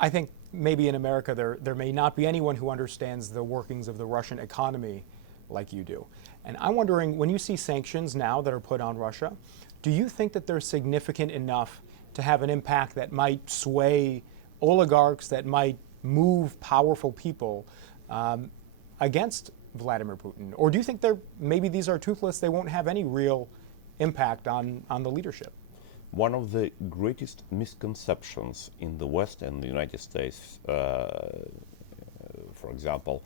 I think maybe in America there may not be anyone who understands the workings of the Russian economy like you do. And I'm wondering, when you see sanctions now that are put on Russia, do you think that they're significant enough to have an impact that might sway oligarchs, that might move powerful people against Vladimir Putin? Or do you think maybe these are toothless, they won't have any real impact on the leadership? One of the greatest misconceptions in the West and the United States, for example,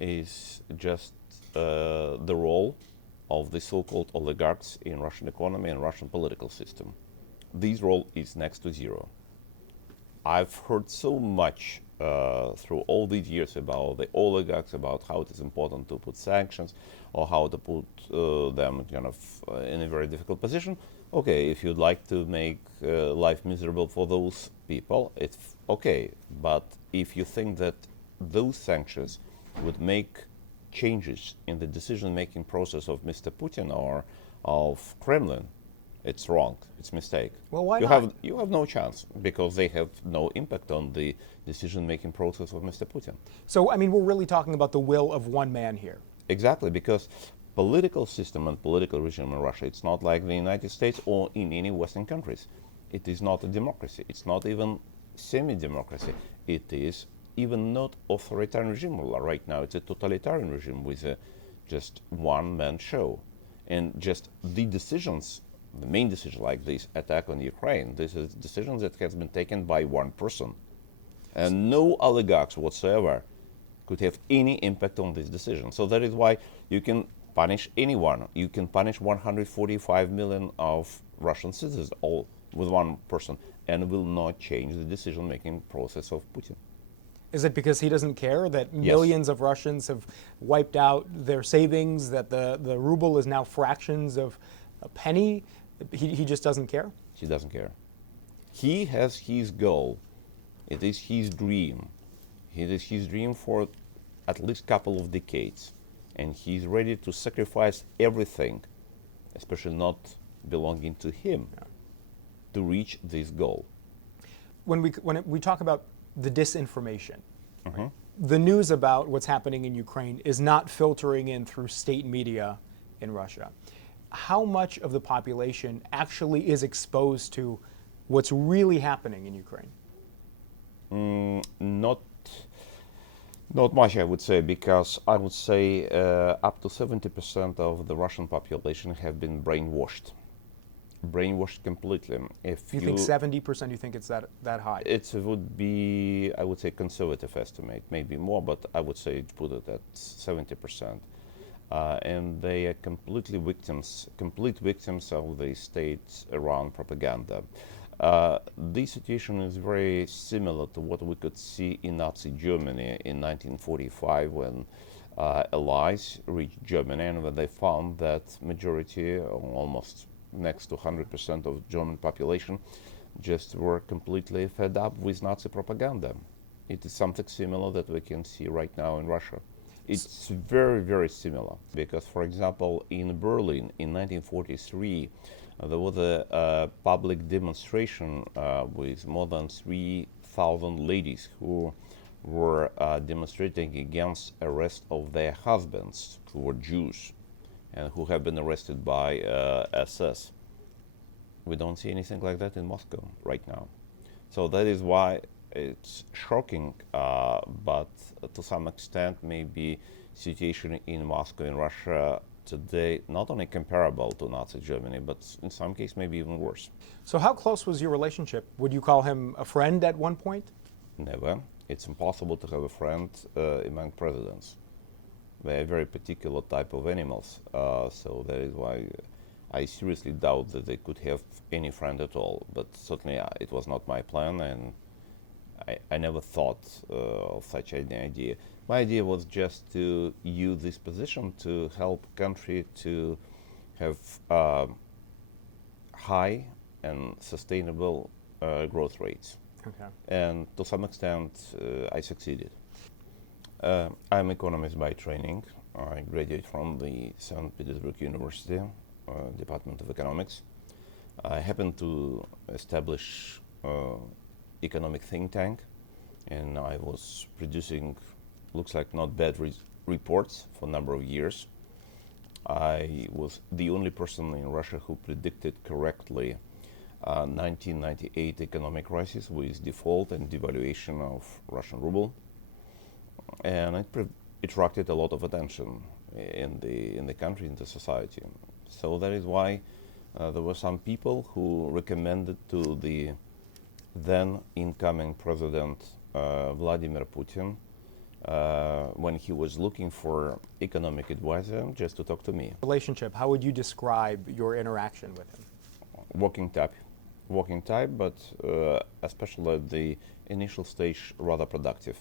is just the role of the so-called oligarchs in Russian economy and Russian political system. This role is next to zero. I've heard so much through all these years about the oligarchs, about how it is important to put sanctions or how to put them kind of in a very difficult position. Okay, if you'd like to make life miserable for those people, it's okay. But if you think that those sanctions would make changes in the decision-making process of Mr. Putin or of Kremlin, it's wrong. It's a mistake. Well, why not? You have no chance because they have no impact on the decision-making process of Mr. Putin. So, I mean, we're really talking about the will of one man here. Exactly, because political system and political regime in Russia, it's not like the United States or in any Western countries. It is not a democracy. It's not even semi-democracy. It is even not authoritarian regime. Right now it's a totalitarian regime with just one-man show. And just the decisions, the main decision like this attack on Ukraine, this is decisions that has been taken by one person. And no oligarchs whatsoever could have any impact on this decision. So that is why you can punish anyone. You can punish 145 million of Russian citizens all with one person and will not change the decision-making process of Putin. Is it because he doesn't care that millions of Russians have wiped out their savings, that the ruble is now fractions of a penny? He just doesn't care? He doesn't care. He has his goal. It is his dream. It is his dream for at least a couple of decades. And he's ready to sacrifice everything, especially not belonging to him, to reach this goal. When we talk about the disinformation, right, the news about what's happening in Ukraine is not filtering in through state media in Russia. How much of the population actually is exposed to what's really happening in Ukraine? Not much, I would say, because I would say up to 70% of the Russian population have been brainwashed. Brainwashed completely. If you think 70%, you think it's that high? It would be, I would say, conservative estimate, maybe more, but I would say put it at 70%. And they are complete victims of the state's Iran propaganda. The situation is very similar to what we could see in Nazi Germany in 1945 when allies reached Germany and when they found that majority, almost next to 100% of German population, just were completely fed up with Nazi propaganda. It is something similar that we can see right now in Russia. It's very, very similar because, for example, in Berlin in 1943, there was a public demonstration with more than 3,000 ladies who were demonstrating against arrest of their husbands who were Jews and who have been arrested by SS. We don't see anything like that in Moscow right now. So that is why it's shocking, but to some extent maybe situation in Moscow in Russia today not only comparable to Nazi Germany, but in some case maybe even worse. So how close was your relationship? Would you call him a friend at one point? Never. It's impossible to have a friend among presidents. They are a very particular type of animals, so that is why I seriously doubt that they could have any friend at all. But certainly it was not my plan, and I never thought of such an idea. My idea was just to use this position to help country to have high and sustainable growth rates. Okay. And to some extent, I succeeded. I'm an economist by training. I graduated from the St. Petersburg University, Department of Economics. I happened to establish economic think tank and I was producing, looks like not bad reports for a number of years. I was the only person in Russia who predicted correctly 1998 economic crisis with default and devaluation of Russian ruble, and it attracted a lot of attention in the country, in the society. So that is why there were some people who recommended to the then incoming President Vladimir Putin, when he was looking for economic advisor, just to talk to me. Relationship, how would you describe your interaction with him? Working type, but especially at the initial stage, rather productive.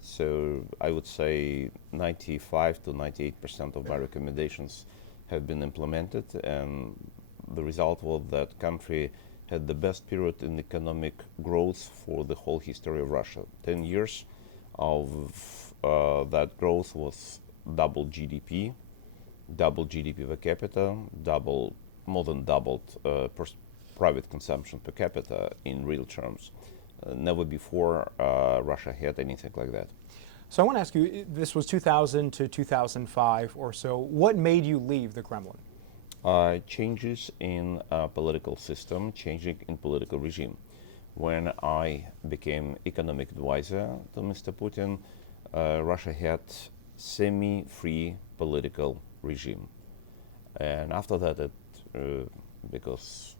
So I would say 95 to 98% of my recommendations have been implemented, and the result was that country had the best period in economic growth for the whole history of Russia. 10 years of that growth was double GDP per capita, more than doubled private consumption per capita in real terms. Never before Russia had anything like that. So I want to ask you, this was 2000 to 2005 or so. What made you leave the Kremlin? Changes in political system, changing in political regime. When I became economic advisor to Mr. Putin, Russia had semi-free political regime. And after that, because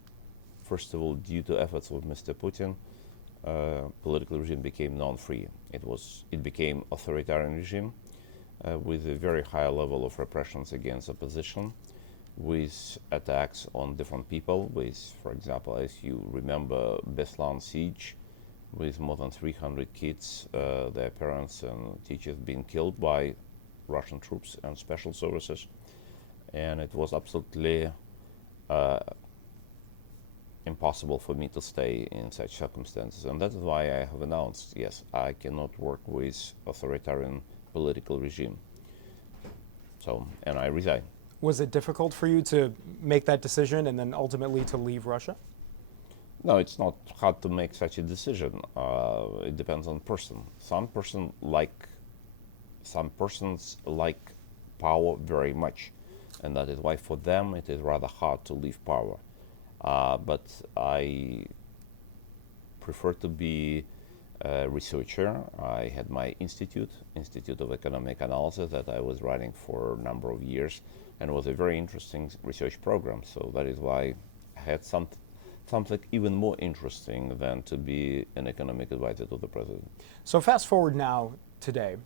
first of all, due to efforts of Mr. Putin, political regime became non-free. It became authoritarian regime with a very high level of repressions against opposition, with attacks on different people, with, for example, as you remember, Beslan siege, with more than 300 kids, their parents and teachers being killed by Russian troops and special services. And it was absolutely impossible for me to stay in such circumstances. And that is why I have announced, yes, I cannot work with authoritarian political regime. So, and I resign. Was it difficult for you to make that decision and then ultimately to leave Russia? No, it's not hard to make such a decision. It depends on person. Some persons like power very much, and that is why for them it is rather hard to leave power. But I prefer to be a researcher. I had my Institute of Economic Analysis, that I was running for a number of years, and it was a very interesting research program. So that is why I had something even more interesting than to be an economic advisor to the president. So fast forward now today,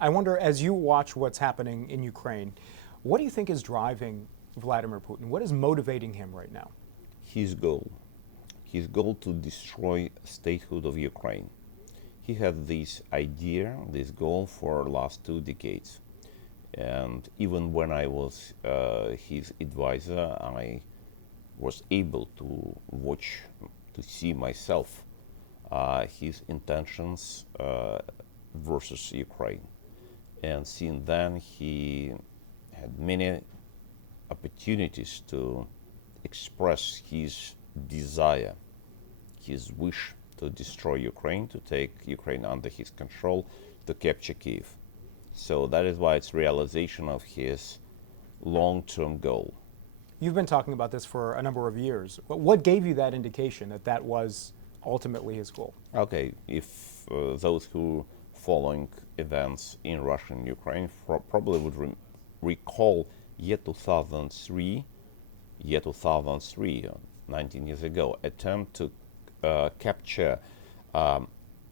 I wonder, as you watch what's happening in Ukraine, what do you think is driving Vladimir Putin? What is motivating him right now? His goal to destroy statehood of Ukraine. He had this idea, this goal for the last 2 decades. And even when I was his advisor, I was able to see myself his intentions versus Ukraine. And since then, he had many opportunities to express his desire, his wish to destroy Ukraine, to take Ukraine under his control, to capture Kyiv. So that is why it's realization of his long-term goal. You've been talking about this for a number of years. What gave you that indication that that was ultimately his goal? Okay, if those who following events in Russia and Ukraine probably would recall year 2003, 19 years ago, attempt to capture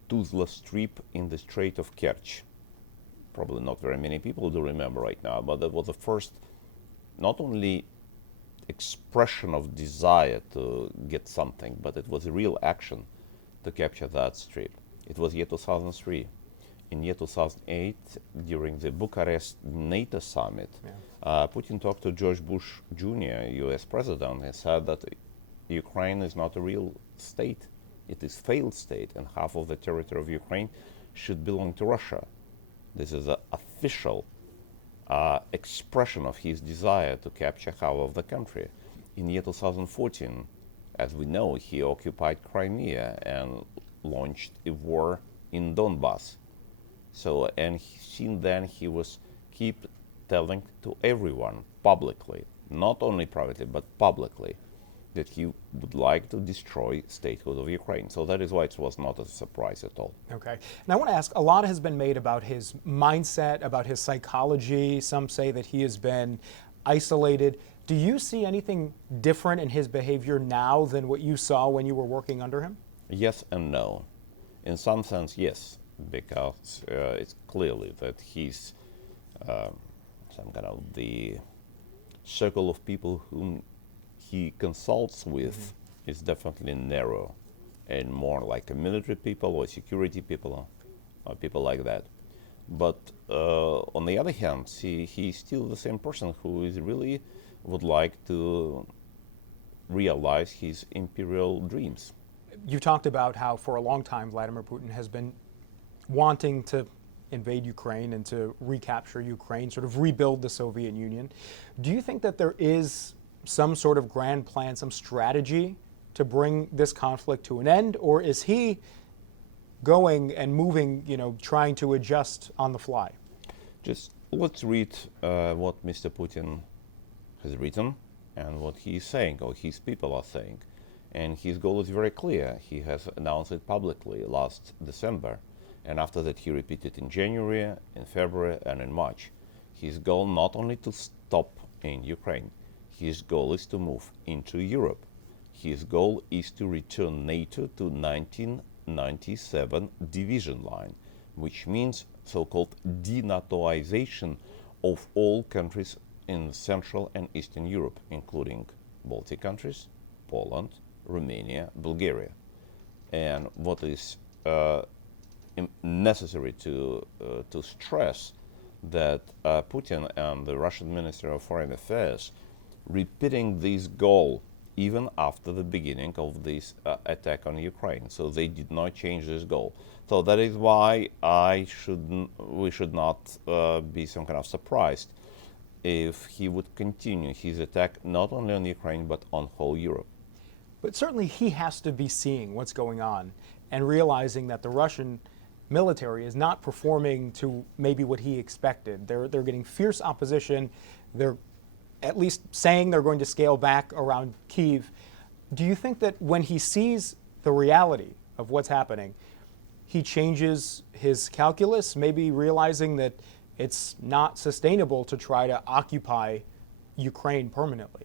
toothless strip in the Strait of Kerch. Probably not very many people do remember right now, but that was the first, not only expression of desire to get something, but it was a real action to capture that strip. It was year 2003. In year 2008, during the Bucharest NATO summit, Putin talked to George Bush Jr., US president, and said that Ukraine is not a real state. It is a failed state, and half of the territory of Ukraine should belong to Russia. This is an official expression of his desire to capture half of the country. In year 2014, as we know, he occupied Crimea and launched a war in Donbass. So, and since then he was keep telling to everyone publicly, not only privately but publicly, that he would like to destroy statehood of Ukraine. So that is why it was not a surprise at all. Okay. And I want to ask, a lot has been made about his mindset, about his psychology. Some say that he has been isolated. Do you see anything different in his behavior now than what you saw when you were working under him? Yes and no. In some sense, yes, because it's clearly that he's some kind of the circle of people whom he consults with is definitely narrow and more like a military people or security people or people like that. But on the other hand, he's still the same person who is really would like to realize his imperial dreams. You talked about how for a long time Vladimir Putin has been wanting to invade Ukraine and to recapture Ukraine, sort of rebuild the Soviet Union. Do you think that there is some sort of grand plan, some strategy to bring this conflict to an end, or is he going and moving, trying to adjust on the fly? Just let's read what Mr. Putin has written and what he is saying, or his people are saying. And his goal is very clear. He has announced it publicly last December. And after that, he repeated in January, in February, and in March. His goal not only to stop in Ukraine, his goal is to move into Europe. His goal is to return NATO to 1997 division line, which means so-called denatoization of all countries in Central and Eastern Europe, including Baltic countries, Poland, Romania, Bulgaria. And what is necessary to stress that Putin and the Russian Minister of Foreign Affairs repeating this goal even after the beginning of this attack on Ukraine. So they did not change this goal. So that is why we should not be some kind of surprised if he would continue his attack not only on Ukraine but on whole Europe. But certainly he has to be seeing what's going on and realizing that the Russian military is not performing to maybe what he expected. They're getting fierce opposition. They're at least saying they're going to scale back around Kyiv. Do you think that when he sees the reality of what's happening, he changes his calculus, maybe realizing that it's not sustainable to try to occupy Ukraine permanently?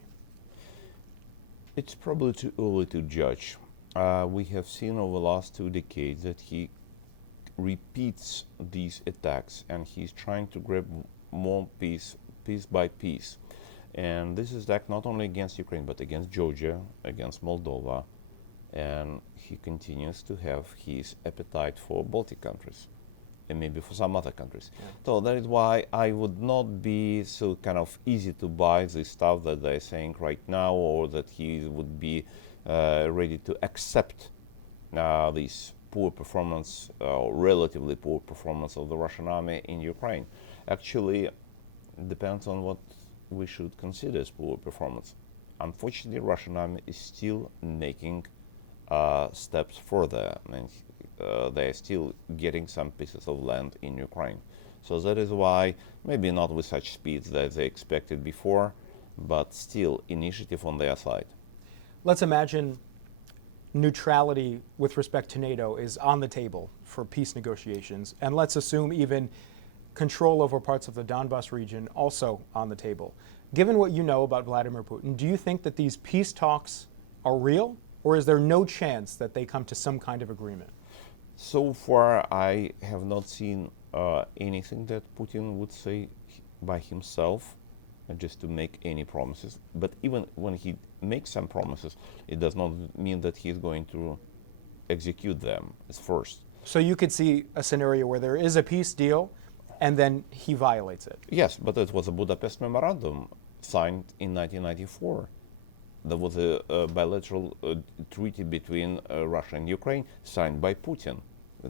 It's probably too early to judge. We have seen over the last 2 decades that he repeats these attacks and he's trying to grab more piece by piece. And this is attack not only against Ukraine but against Georgia, against Moldova, and he continues to have his appetite for Baltic countries and maybe for some other countries. Yeah. So that is why I would not be so kind of easy to buy the stuff that they're saying right now, or that he would be ready to accept this poor performance, or relatively poor performance of the Russian army in Ukraine. Actually, it depends on what we should consider as poor performance. Unfortunately, Russian army is still making steps further, and they're still getting some pieces of land in Ukraine. So that is why, maybe not with such speed that they expected before, but still initiative on their side. Let's imagine neutrality with respect to NATO is on the table for peace negotiations, and let's assume even control over parts of the Donbass region also on the table. Given what you know about Vladimir Putin, do you think that these peace talks are real, or is there no chance that they come to some kind of agreement? So far, I have not seen anything that Putin would say by himself just to make any promises. But even when he makes some promises, it does not mean that he's going to execute them as first. So you could see a scenario where there is a peace deal and then he violates it. Yes, but it was a Budapest Memorandum signed in 1994. There was a bilateral treaty between Russia and Ukraine signed by Putin.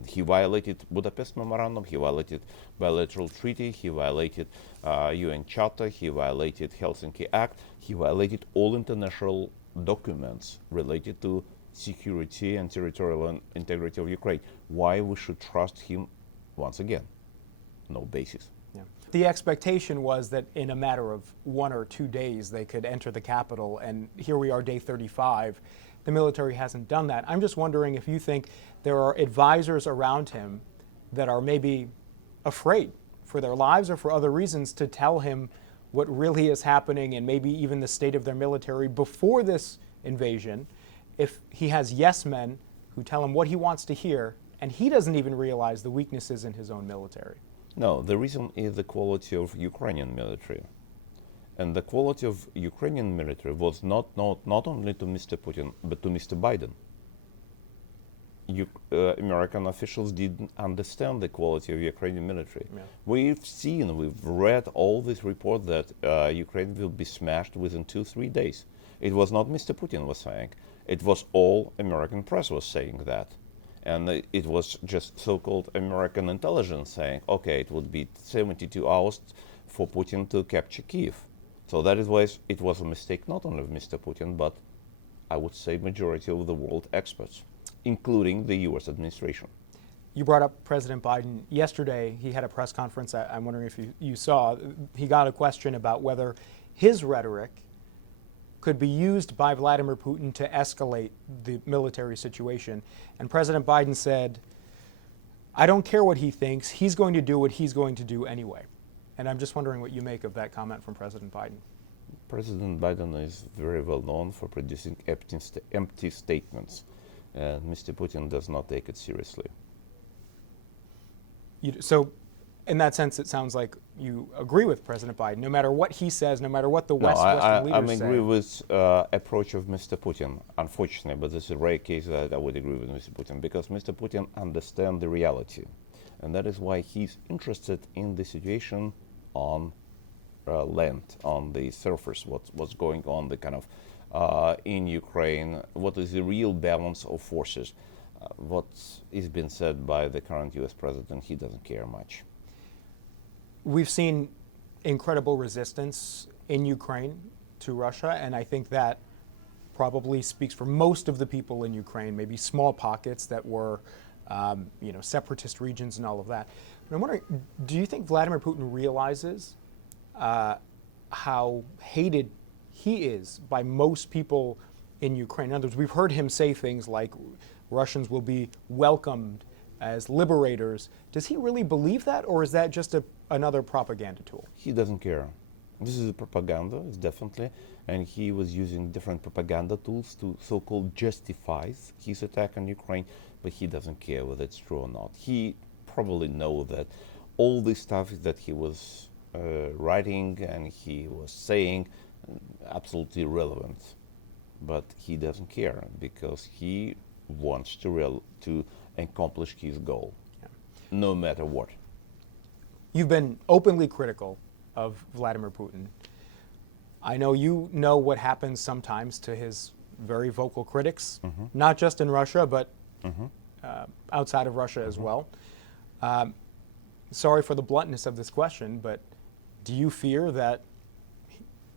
He violated Budapest Memorandum, he violated bilateral treaty, he violated UN Charter, he violated Helsinki Act, he violated all international documents related to security and territorial integrity of Ukraine. Why we should trust him once again? No basis. Yeah. The expectation was that in a matter of 1 or 2 days they could enter the capital, and here we are, day 35. The military hasn't done that. I'm just wondering if you think there are advisors around him that are maybe afraid for their lives or for other reasons to tell him what really is happening and maybe even the state of their military before this invasion, if he has yes men who tell him what he wants to hear and he doesn't even realize the weaknesses in his own military. No, the reason is the quality of Ukrainian military. And the quality of Ukrainian military was not only to Mr. Putin, but to Mr. Biden. American officials didn't understand the quality of Ukrainian military. Yeah. We've read all these reports that Ukraine will be smashed within 2-3 days. It was not Mr. Putin was saying. It was all American press was saying that. And it was just so-called American intelligence saying, okay, it would be 72 hours for Putin to capture Kyiv. So that is why it was a mistake not only of Mr. Putin, but I would say majority of the world experts, including the US administration. You brought up President Biden. Yesterday, he had a press conference. I'm wondering if you saw. He got a question about whether his rhetoric could be used by Vladimir Putin to escalate the military situation. And President Biden said, I don't care what he thinks. He's going to do what he's going to do anyway. And I'm just wondering what you make of that comment from President Biden. President Biden is very well known for producing empty statements. And Mr. Putin does not take it seriously. So, in that sense, it sounds like you agree with President Biden. No matter what he says, no matter what the Western leaders say. I agree with approach of Mr. Putin, unfortunately, but this is a rare case that I would agree with Mr. Putin, because Mr. Putin understands the reality. And that is why he's interested in the situation on land, on the surface, what's going on, the kind of in Ukraine, what is the real balance of forces. What is being said by the current US president, he doesn't care much. We've seen incredible resistance in Ukraine to Russia, and I think that probably speaks for most of the people in Ukraine, maybe small pockets that were separatist regions and all of that. But I'm wondering, do you think Vladimir Putin realizes how hated he is by most people in Ukraine? In other words, we've heard him say things like Russians will be welcomed as liberators. Does he really believe that, or is that just another propaganda tool? He doesn't care. This is a propaganda, it's definitely, and he was using different propaganda tools to so-called justify his attack on Ukraine, but he doesn't care whether it's true or not. He probably knows that all this stuff that he was writing and he was saying absolutely irrelevant, but he doesn't care because he wants to accomplish his goal, no matter what. You've been openly critical of Vladimir Putin. I know you know what happens sometimes to his very vocal critics, not just in Russia, but outside of Russia as well. Sorry for the bluntness of this question, but do you fear that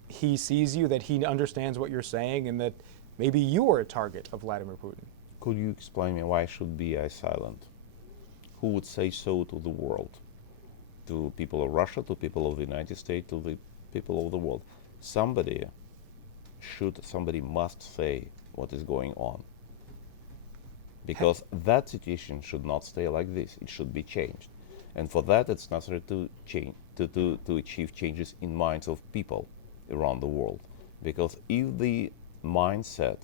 he sees you, that he understands what you're saying, and that maybe you are a target of Vladimir Putin? Could you explain me why should be I silent? Who would say so to the world? To people of Russia, to people of the United States, to the people of the world. Somebody must say what is going on. Because that situation should not stay like this. It should be changed. And for that, it's necessary to change, to achieve changes in minds of people around the world. Because if the mindset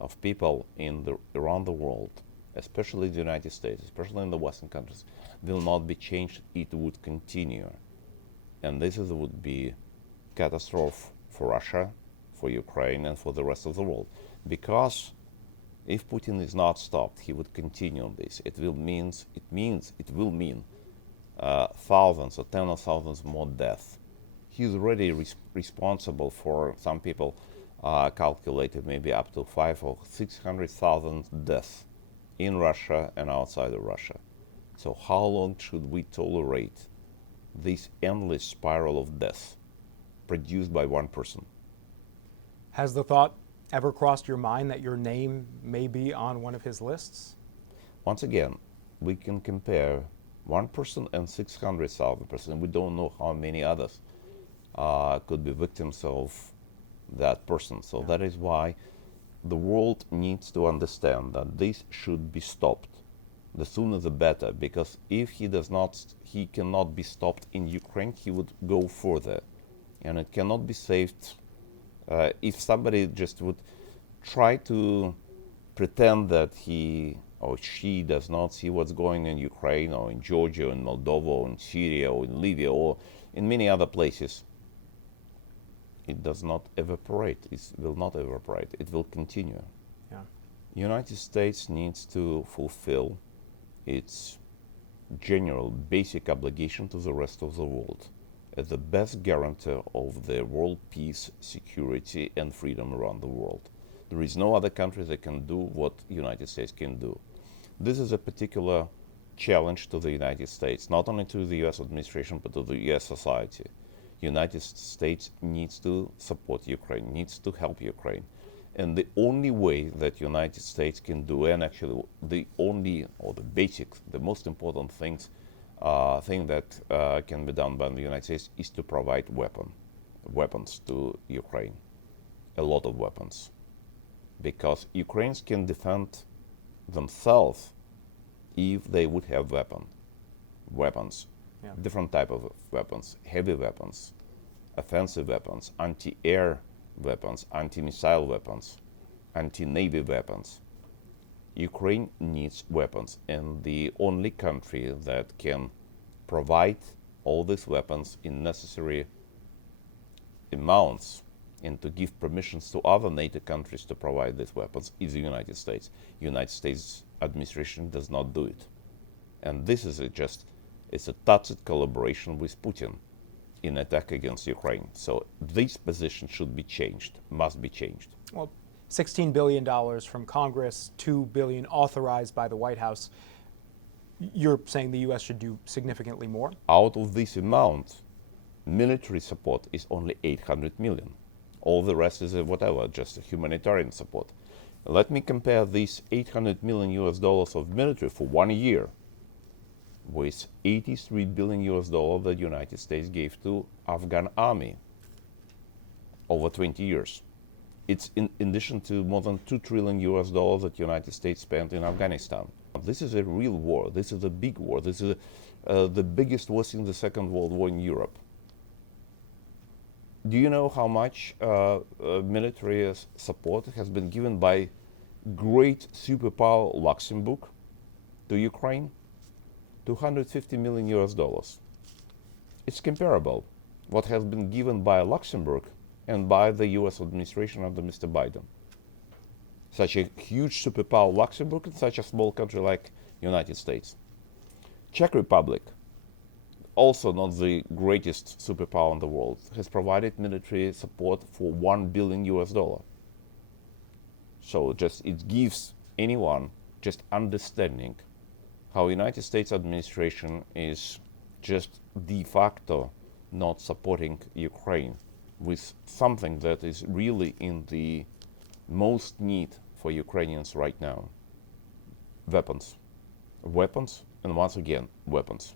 of people around the world, especially the United States, especially in the Western countries, will not be changed, it would continue. And this would be catastrophe for Russia, for Ukraine, and for the rest of the world. Because if Putin is not stopped, he would continue on this. It will mean thousands or tens of thousands more deaths. He's already responsible for, some people calculated maybe up to 500,000 or 600,000 deaths in Russia and outside of Russia. So how long should we tolerate this endless spiral of death produced by one person? Has the thought ever crossed your mind that your name may be on one of his lists? Once again, we can compare one person and 600,000 persons. We don't know how many others could be victims of that person. So that is why the world needs to understand that this should be stopped. The sooner the better, because if he cannot be stopped in Ukraine, he would go further. And it cannot be saved if somebody just would try to pretend that he or she does not see what's going on in Ukraine or in Georgia, or in Moldova, or in Syria, or in Libya, or in many other places. It does not evaporate. It will not evaporate. It will continue. Yeah. United States needs to fulfill its general basic obligation to the rest of the world as the best guarantor of the world peace, security, and freedom around the world. There is no other country that can do what United States can do. This is a particular challenge to the United States, not only to the US administration, but to the US society. United States needs to support Ukraine, needs to help Ukraine. And the only way that United States can do, and actually the only, or the basic, the most important thing that can be done by the United States is to provide weapons to Ukraine, a lot of weapons. Because Ukrainians can defend themselves if they would have weapons, Yeah. different type of weapons, heavy weapons, offensive weapons, anti-air weapons, anti-missile weapons, anti-navy weapons. Ukraine needs weapons, and the only country that can provide all these weapons in necessary amounts and to give permissions to other NATO countries to provide these weapons is the United States. United States administration does not do it. And this is it's a tacit collaboration with Putin in attack against Ukraine. So this position should be changed, must be changed. Well, $16 billion from Congress, $2 billion authorized by the White House. You're saying the U.S. should do significantly more? Out of this amount, military support is only 800 million. All the rest is just humanitarian support. Let me compare these 800 million US dollars of military for 1 year with 83 billion US dollars that the United States gave to Afghan army over 20 years. It's in addition to more than 2 trillion US dollars that the United States spent in Afghanistan. This is a real war. This is a big war. This is the biggest war since the Second World War in Europe. Do you know how much military support has been given by great superpower Luxembourg to Ukraine? 250 million US dollars. It's comparable what has been given by Luxembourg and by the US administration under Mr. Biden. Such a huge superpower Luxembourg and such a small country like United States. Czech Republic, also not the greatest superpower in the world, has provided military support for 1 billion US dollar. So it gives anyone just understanding how United States administration is just de facto not supporting Ukraine with something that is really in the most need for Ukrainians right now. Weapons, and once again, weapons.